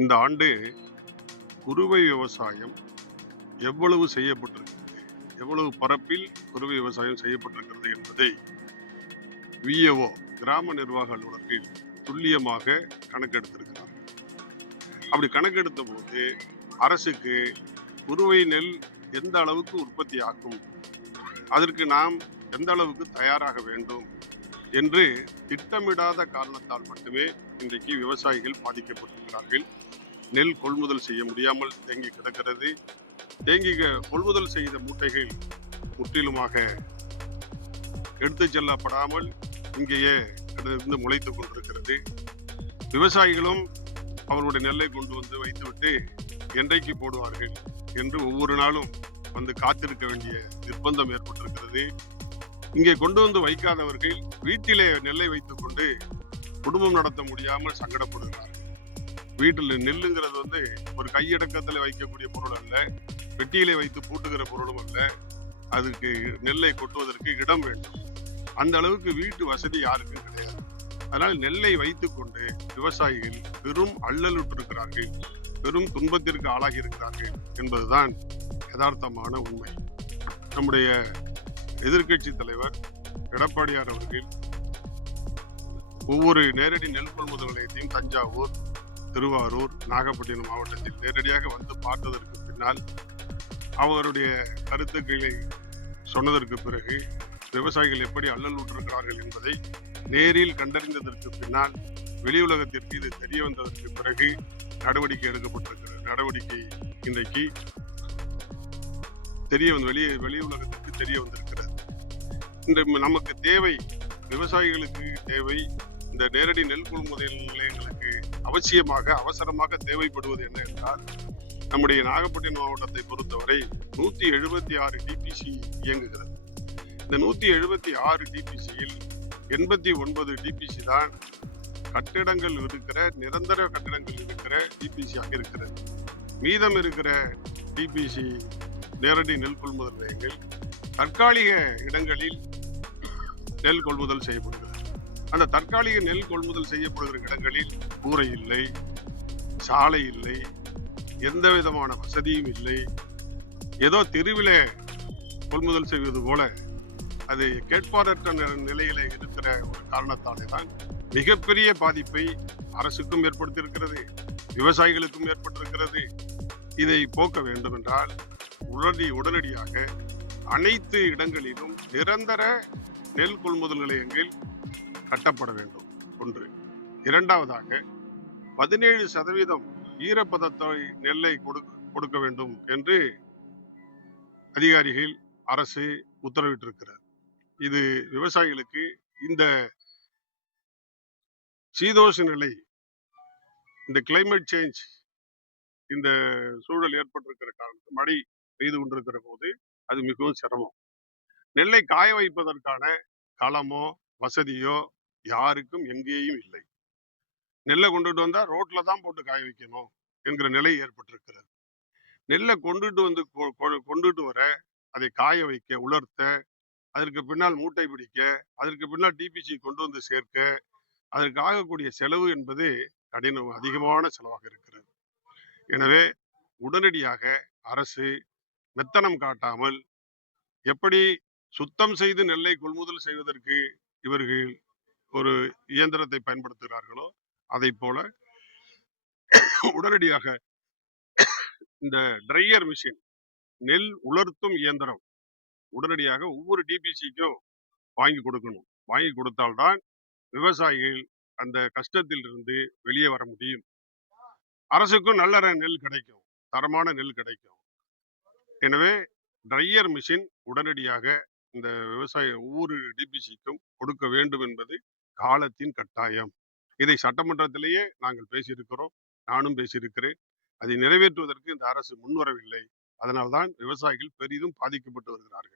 இந்த ஆண்டு குறுவை விவசாயம் எவ்வளவு செய்யப்பட்டிருக்கிறது? எவ்வளவு பரப்பில் குறுவை விவசாயம் செய்யப்பட்டிருக்கிறது என்பதை விஏஓ கிராம நிர்வாக அலுவலர்கள் துல்லியமாக கணக்கெடுத்திருக்கிறார் அப்படி கணக்கெடுத்த போது அரசுக்கு குறுவை நெல் எந்த அளவுக்கு உற்பத்தி ஆகும்? அதற்கு நாம் எந்த அளவுக்கு தயாராக வேண்டும்? என்று திட்டமிடாத காரணத்தால் மட்டுமே இன்றைக்கு விவசாயிகள் பாதிக்கப்பட்டிருக்கிறார்கள். நெல் கொள்முதல் செய்ய முடியாமல் தேங்கி கிடக்கிறது. தேங்கி கொள்முதல் செய்த மூட்டைகள் முற்றிலுமாக எடுத்துச் செல்லப்படாமல் இங்கேயே இருந்து முளைத்து கொண்டிருக்கிறது. விவசாயிகளும் அவர்களுடைய நெல்லை கொண்டு வந்து வைத்துவிட்டு என்றைக்கு போடுவார்கள் என்று ஒவ்வொரு நாளும் வந்து காத்திருக்க வேண்டிய நிர்பந்தம் ஏற்பட்டிருக்கிறது. இங்கே கொண்டு வந்து வைக்காதவர்கள் வீட்டிலே நெல்லை வைத்துக் கொண்டு குடும்பம் நடத்த முடியாமல் சங்கடப்படுகிறார் வீட்டில் நெல்லுங்கிறது வந்து ஒரு கையடக்கத்தில் வைக்கக்கூடிய பொருள் அல்ல பெட்டியிலே வைத்து பூட்டுகிற பொருளும் அல்ல. அதுக்கு நெல்லை கொட்டுவதற்கு இடம் வேண்டும். அந்த அளவுக்கு வீட்டு வசதி யாருக்கும் கிடையாது. அதனால் நெல்லை வைத்துக்கொண்டு விவசாயிகள் பெரும் அல்லலுற்றிருக்கிறார்கள் பெரும் துன்பத்திற்கு ஆளாகி இருக்கிறார்கள் என்பதுதான் யதார்த்தமான உண்மை. நம்முடைய எதிர்கட்சி தலைவர் எடப்பாடியார் அவர்கள் ஒவ்வொரு நேரடி நெல் கொள்முதல் நிலையத்தையும் தஞ்சாவூர் திருவாரூர் நாகப்பட்டினம் மாவட்டத்தில் நேரடியாக வந்து பார்த்ததற்கு பின்னால் அவருடைய கருத்துக்களை சொன்னதற்கு பிறகு விவசாயிகள் எப்படி அல்லல் உற்றிருக்கிறார்கள் என்பதை நேரில் கண்டறிந்ததற்கு பின்னால் வெளி உலகத்திற்கு இது தெரிய வந்ததற்கு பிறகு நடவடிக்கை எடுக்கப்பட்டிருக்கிறது. நடவடிக்கை இன்றைக்கு தெரிய வந்து வெளியே வெளி உலகத்திற்கு தெரிய வந்திருக்கு. இந்த நமக்கு தேவை விவசாயிகளுக்கு தேவை இந்த நேரடி நெல் கொள்முதல் நிலையங்களுக்கு அவசியமாக அவசரமாக தேவைப்படுவது என்ன என்றால் நம்முடைய நாகப்பட்டினம் மாவட்டத்தை பொறுத்தவரை நூத்தி எழுபத்தி ஆறு டிபிசி இயங்குகிறது. இந்த நூத்தி எழுபத்தி ஆறு டிபிசியில் எண்பத்தி ஒன்பது டிபிசி தான் கட்டிடங்கள் இருக்கிற நிரந்தர கட்டிடங்கள் இருக்கிற டிபிசியாக இருக்கிறது. மீதம் இருக்கிற டிபிசி நேரடி நெல் கொள்முதல் நிலையங்கள் தற்காலிக இடங்களில் நெல் கொள்முதல் செய்யப்படுகிறது. அந்த தற்காலிக நெல் கொள்முதல் செய்யப்படுகிற இடங்களில் கூரை இல்லை சாலை இல்லை எந்த விதமான வசதியும் இல்லை. ஏதோ தெருவில கொள்முதல் செய்வது போல அது கேட்பாரற்ற நிலையில இருக்கிற ஒரு காரணத்தாலே தான் மிகப்பெரிய பாதிப்பை அரசுக்கும் ஏற்படுத்தியிருக்கிறது விவசாயிகளுக்கும் ஏற்பட்டிருக்கிறது. இதை போக்க வேண்டும் என்றால் உடனடி உடனடியாக அனைத்து இடங்களிலும் நிரந்தர நெல் கொள்முதல் நிலையங்கள் கட்டப்பட வேண்டும். ஒன்று. இரண்டாவதாக பதினேழு சதவீதம் ஈரப்பதத்தை நெல்லை கொடுக்க கொடுக்க வேண்டும் என்று அதிகாரிகள் அரசு உத்தரவிட்டிருக்கிறார். இது விவசாயிகளுக்கு இந்த சீதோஷ நிலை இந்த கிளைமேட் சேஞ்ச் இந்த சூழல் ஏற்பட்டிருக்கிற காரணத்து மழை பெய்து கொண்டிருக்கிற போது அது மிகவும் சிரமம். நெல்லை காய வைப்பதற்கான களமோ வசதியோ யாருக்கும் எங்கேயும் இல்லை. நெல்லை கொண்டுட்டு வந்தா ரோட்டில் தான் போட்டு காய வைக்கணும் என்கிற நிலை ஏற்பட்டிருக்கிறது. நெல்லை கொண்டுட்டு வந்து கொ- கொ- கொண்டுட்டு வர அதை காய வைக்க உலர்த்த அதற்கு பின்னால் மூட்டை பிடிக்க அதற்கு பின்னால் டிபிசி கொண்டு வந்து சேர்க்க அதற்கு ஆகக்கூடிய செலவு என்பது கடினம் அதிகமான செலவாக இருக்கிறது. எனவே உடனடியாக அரசு மெத்தனம் காட்டாமல் எப்படி சுத்தம் செய்து நெல்லை கொள்முதல் செய்வதற்கு இவர்கள் ஒரு இயந்திரத்தை பயன்படுத்துகிறார்களோ அதை போல உடனடியாக இந்த ட்ரையர் மிஷின் நெல் உலர்த்தும் இயந்திரம் உடனடியாக ஒவ்வொரு டிபிசிக்கும் வாங்கி கொடுக்கணும். வாங்கி கொடுத்தால்தான் விவசாயிகள் அந்த கஷ்டத்தில் இருந்து வெளியே வர முடியும். அரசுக்கும் நல்ல நெல் கிடைக்கும். தரமான நெல் கிடைக்கும். எனவே ட்ரையர் மிஷின் உடனடியாக இந்த விவசாய ஒவ்வொரு டிபிசிக்கும் கொடுக்க வேண்டும் என்பது காலத்தின் கட்டாயம். இதை சட்டமன்றத்திலேயே நாங்கள் பேசியிருக்கிறோம் நானும் பேசியிருக்கிறேன். அதை நிறைவேற்றுவதற்கு இந்த அரசு முன்வரவில்லை. அதனால்தான் விவசாயிகள் பெரிதும் பாதிக்கப்பட்டு வருகிறார்கள்.